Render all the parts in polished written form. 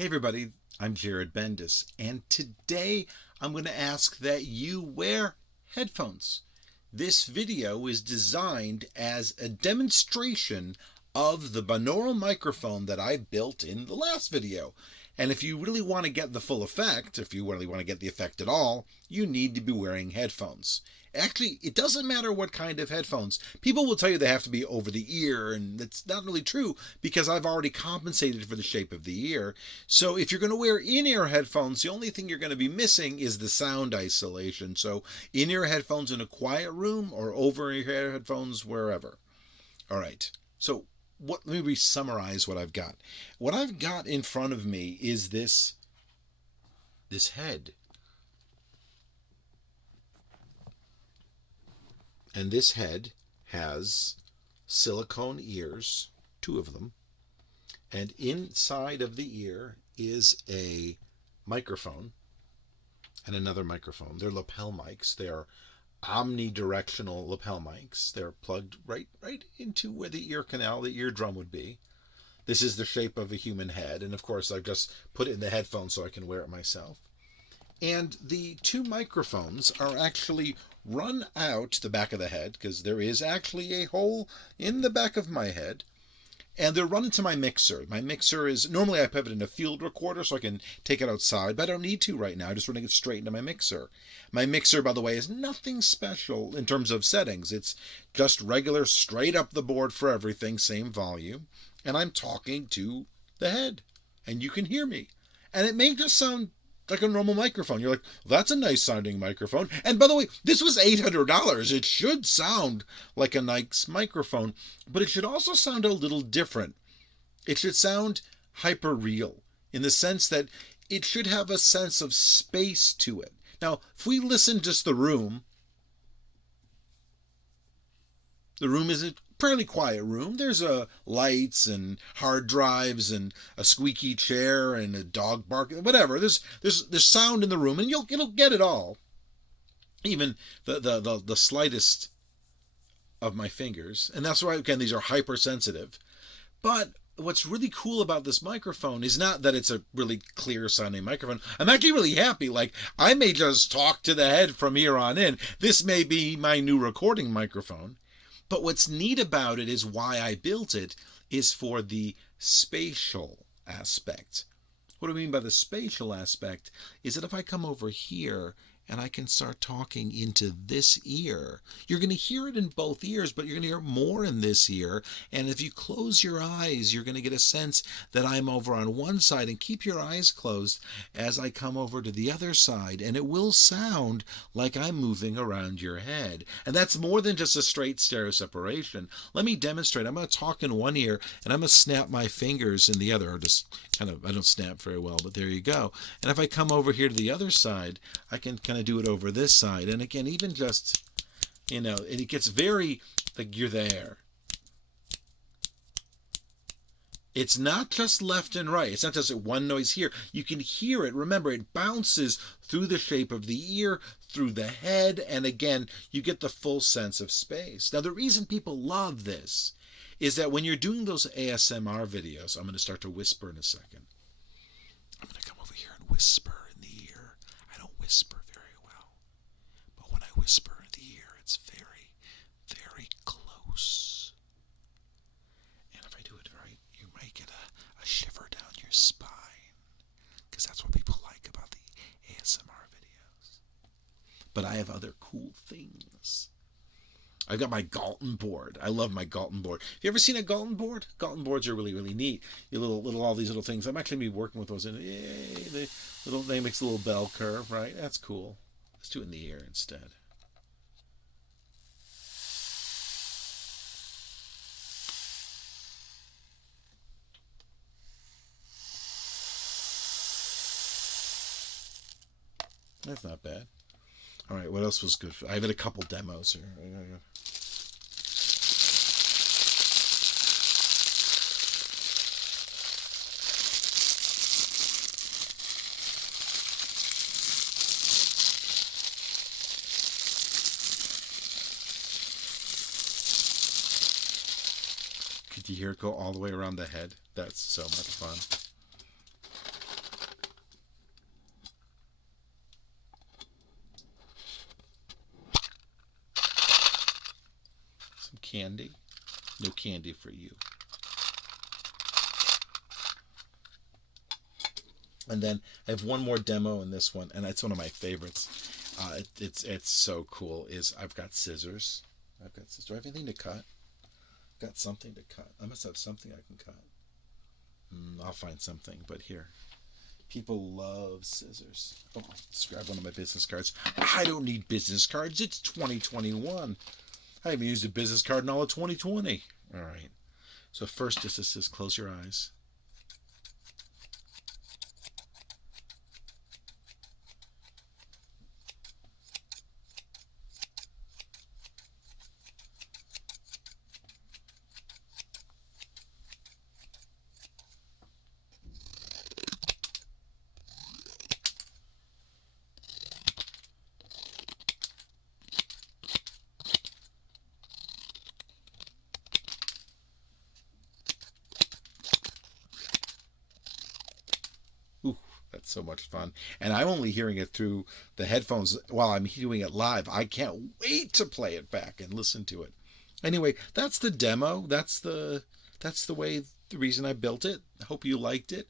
Hey everybody, I'm Jared Bendis, and today I'm going to ask that you wear headphones. This video is designed as a demonstration of the binaural microphone that I built in the last video. And if you really want to get the full effect, if you really want to get the effect at all, you need to be wearing headphones. Actually, it doesn't matter what kind of headphones. People will tell you they have to be over the ear, and that's not really true because I've already compensated for the shape of the ear. So if you're going to wear in-ear headphones, the only thing you're going to be missing is the sound isolation. So in-ear headphones in a quiet room or over-ear headphones wherever. All right. So let me summarize what I've got. What I've got in front of me is this head. And this head has silicone ears, 2 of them, and inside of the ear is a microphone and another microphone. They're lapel mics. They are omnidirectional lapel mics. They're plugged right into where the ear canal, the eardrum would be. This is the shape of a human head, and of course I've just put it in the headphones so I can wear it myself. And the 2 microphones are actually run out the back of the head, because there is actually a hole in the back of my head, and they're run into my mixer. My mixer is, normally I put it in a field recorder so I can take it outside, but I don't need to right now. I just running it straight into my mixer. My mixer, by the way, is nothing special in terms of settings. It's just regular, straight up the board for everything, same volume, and I'm talking to the head, and you can hear me. And it may just sound like a normal microphone. You're like, that's a nice sounding microphone. And by the way, this was $800. It should sound like a nice microphone, but it should also sound a little different. It should sound hyper real in the sense that it should have a sense of space to it. Now, if we listen just the room is a fairly quiet room. There's lights and hard drives and a squeaky chair and a dog barking, whatever. There's sound in the room, and it'll get it all. Even the slightest of my fingers. And that's why, again, these are hypersensitive. But what's really cool about this microphone is not that it's a really clear sounding microphone. I'm actually really happy. Like, I may just talk to the head from here on in. This may be my new recording microphone. But what's neat about it is why I built it is for the spatial aspect. What I mean by the spatial aspect is that if I come over here and I can start talking into this ear, you're going to hear it in both ears, but you're going to hear more in this ear. And if you close your eyes, you're going to get a sense that I'm over on one side, and keep your eyes closed as I come over to the other side, and it will sound like I'm moving around your head. And that's more than just a straight stereo separation. Let me demonstrate. I'm going to talk in one ear, and I'm going to snap my fingers in the other, or just kind of, I don't snap very well, but there you go. And if I come over here to the other side, I can kind of do it over this side. And again, even just, and it gets very, like, you're there. It's not just left and right. It's not just one noise here. You can hear it. Remember, it bounces through the shape of the ear, through the head, and again, you get the full sense of space. Now, the reason people love this is that when you're doing those ASMR videos, I'm going to start to whisper in a second. I'm going to come over here and whisper in the ear. I don't whisper very well, but when I whisper in the ear, it's very, very close. And if I do it right, you might get a shiver down your spine, because that's what people like about the ASMR videos. But I have other cool things. I've got my Galton board. I love my Galton board. Have you ever seen a Galton board? Galton boards are really, really neat. All these little things. I'm actually going to be working with those. Yay, they makes a little bell curve, right? That's cool. Let's do it in the ear instead. That's not bad. All right, what else was good? I have a couple demos here. Could you hear it go all the way around the head? That's so much fun. candy. No candy for you. And then I have one more demo in this one, and it's one of my favorites. It's so cool. Is I've got scissors. I've got scissors. Do I have anything to cut? I've got something to cut. I must have something I can cut. I'll find something. But here, people love scissors. Oh, let's grab one of my business cards. I don't need business cards. It's 2021. I haven't used a business card in all of 2020. All right. So first, just says close your eyes. Ooh, that's so much fun. And I'm only hearing it through the headphones while I'm doing it live. I can't wait to play it back and listen to it. Anyway, that's the demo. That's the reason I built it. I hope you liked it.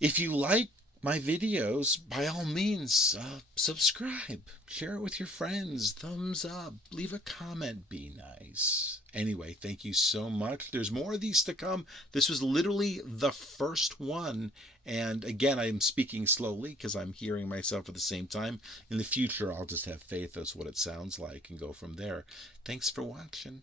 If you like my videos, by all means, subscribe, share it with your friends, thumbs up, leave a comment, be nice. Anyway, thank you so much. There's more of these to come. This was literally the first one. And again, I'm speaking slowly because I'm hearing myself at the same time. In the future, I'll just have faith as what it sounds like and go from there. Thanks for watching.